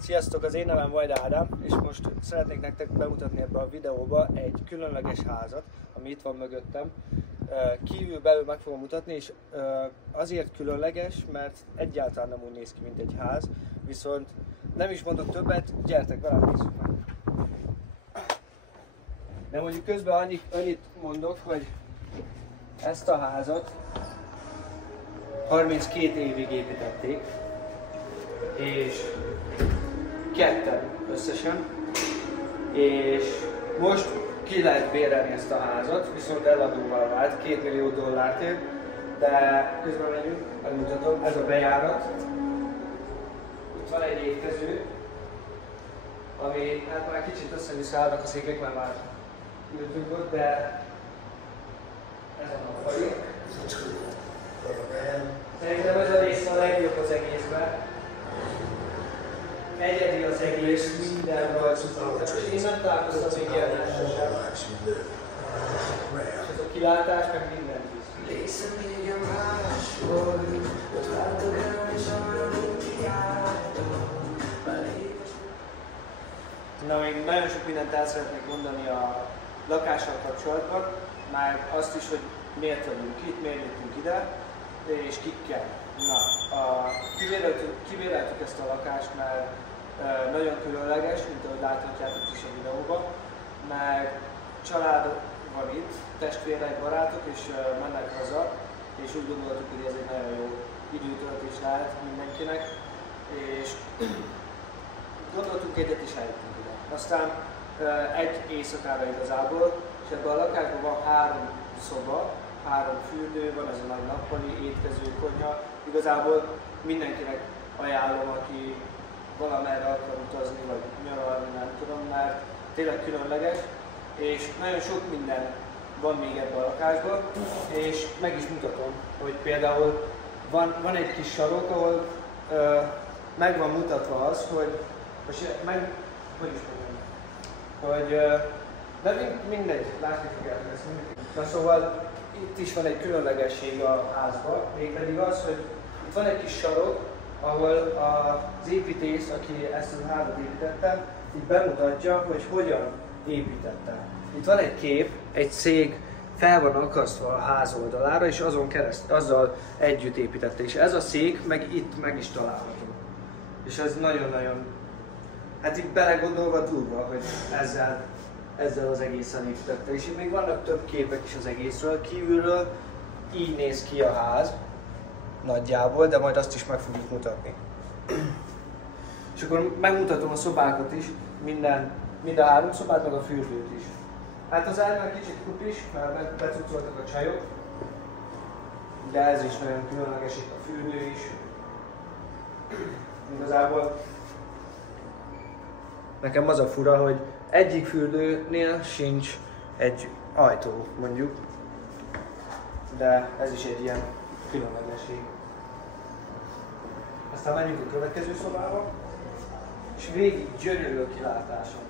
Sziasztok, az én nevem Vajda Ádám, és most szeretnék nektek bemutatni ebbe a videóba egy különleges házat, ami itt van mögöttem. Kívül-belül meg fogom mutatni, és azért különleges, mert egyáltalán nem úgy néz ki, mint egy ház, viszont nem is mondok többet, gyertek velem, nézzük meg! De mondjuk közben annyit mondok, hogy ezt a házat 32 évig építették, és ketten összesen, és most ki lehet bérelni ezt a házat, viszont eladóval vált, $2 millió ér, de közben megyünk, megmutatom, ez a bejárat. Itt van egy étkező, ami hát már kicsit össze-vissza a székek, mert már ültünk ott, de ez a nappali. Szerintem ez a rész a legjobb az egészben. Egyedi az egész, minden rajzolás. Én nem találkoztam még ilyennel sosem. És ez a kilátás, meg mindent visz. Na, még nagyon sok mindent el szeretnék mondani a lakással kapcsolatban, meg azt is, hogy miért vagyunk itt, miért jöttünk ide, és kikkel. Na, kibéreltük ezt a lakást, mert nagyon különleges, mint ahogy láthatjátok is a videóban, meg család van itt, testvérek, barátok, és mennek haza, és úgy gondoltuk, hogy ez egy nagyon jó időtöltés lehet mindenkinek, és gondoltunk egyet is eljöttünk ide. Aztán egy éjszakára igazából, és ebben a lakásban van 3 szoba, 3 fürdő, van ez a nagy nappali, étkező, konyha. Igazából mindenkinek ajánlom, aki valamerre akar utazni, vagy nyaralni, nem tudom, mert tényleg különleges, és nagyon sok minden van még ebben a lakásban, és meg is mutatom, hogy például van egy kis sarok, ahol meg van mutatva az, hogy de mindegy, látni fogjátok ezt mindig. Na szóval itt is van egy különlegesség a házban, mégpedig az, hogy itt van egy kis sarok, ahol az építész, aki ezt a házat építette, itt bemutatja, hogy hogyan építette. Itt van egy kép, egy szék fel van akasztva a ház oldalára, és azzal együtt építette. És ez a szék meg is található. És ez nagyon-nagyon, hát itt belegondolva durva, hogy ezzel az egészen építette. És itt még vannak több képek is az egészről. Kívülről így néz ki a ház, nagyjából, de majd azt is meg fogjuk mutatni. És akkor megmutatom a szobákat is, mind a 3 szobát, meg a fürdőt is. Hát az ágy már kicsit kupis, mert becucoltak a csajok, de ez is nagyon különleges, itt a fürdő is. Igazából nekem az a fura, hogy egyik fürdőnél sincs egy ajtó, mondjuk, de ez is egy ilyen különlegesség. Aztán menjünk a következő szobába, és végig gyönyörű a kilátáson.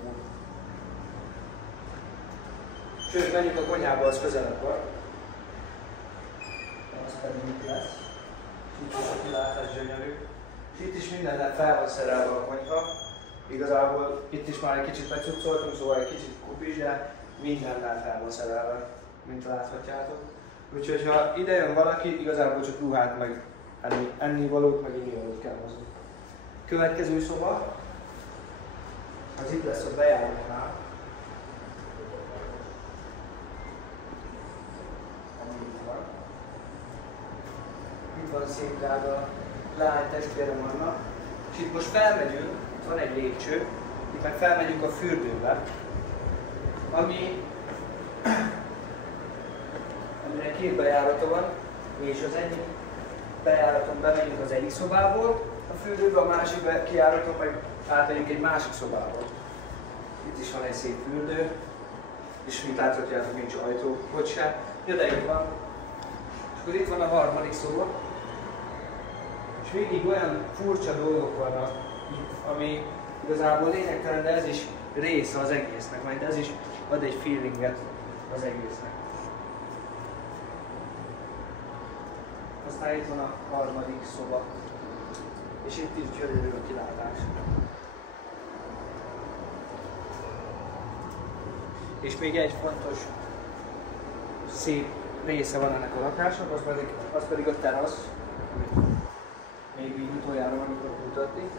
Sőt, menjünk a konyhába, az közelebb van. Az pedig itt lesz. Itt is a kilátás gyönyörű. És itt is mindennel fel van szerelve a konyha. Igazából itt is már egy kicsit becucoltunk, szóval egy kicsit kupis, de mindennel fel van szerelve, mint láthatjátok. Úgyhogy ha ide jön valaki, igazából csak ruhát, meg ennivalót, meg innivalót kell hozni. Következő szoba, az itt lesz a bejárónál. Itt van szép drága leány testvérem annak. És itt most felmegyünk, itt van egy lépcső, itt meg felmegyünk a fürdőbe, aminek 2 bejárata van, és az egyik bejáraton bemegyünk az egyik szobából, a fürdőbe, a másik kijáraton meg átmegyünk egy másik szobából. Itt is van egy szép fürdő, és mint láthatjátok, nincs ajtó, hogy se. Ja, de itt van. És akkor itt van a 3. szoba, és végig olyan furcsa dolgok vannak itt, ami igazából lényegtelen, de ez is része az egésznek, majd ez is ad egy feelinget az egésznek. Aztán itt van a 3. szoba, és itt is gyönyörű a kilátás. És még egy fontos, szép része van ennek a lakásnak, az pedig a terasz, amit még így utoljára meg akarok mutatni.